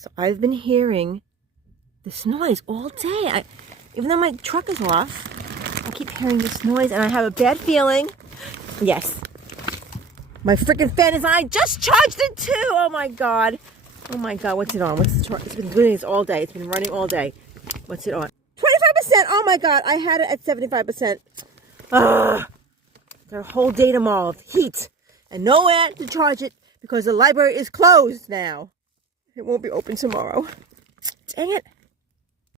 So I've been hearing this noise all day. Even though my truck is off, I keep hearing this noise and I have a bad feeling. Yes. My freaking fan is on. I just charged it too. Oh my God. Oh my God. What's it on? It's been doing this all day. It's been running all day. What's it on? 25%. Oh my God. I had it at 75%. Ugh. Got a whole day tomorrow of heat and nowhere to charge it because the library is closed now. It won't be open tomorrow. Dang it.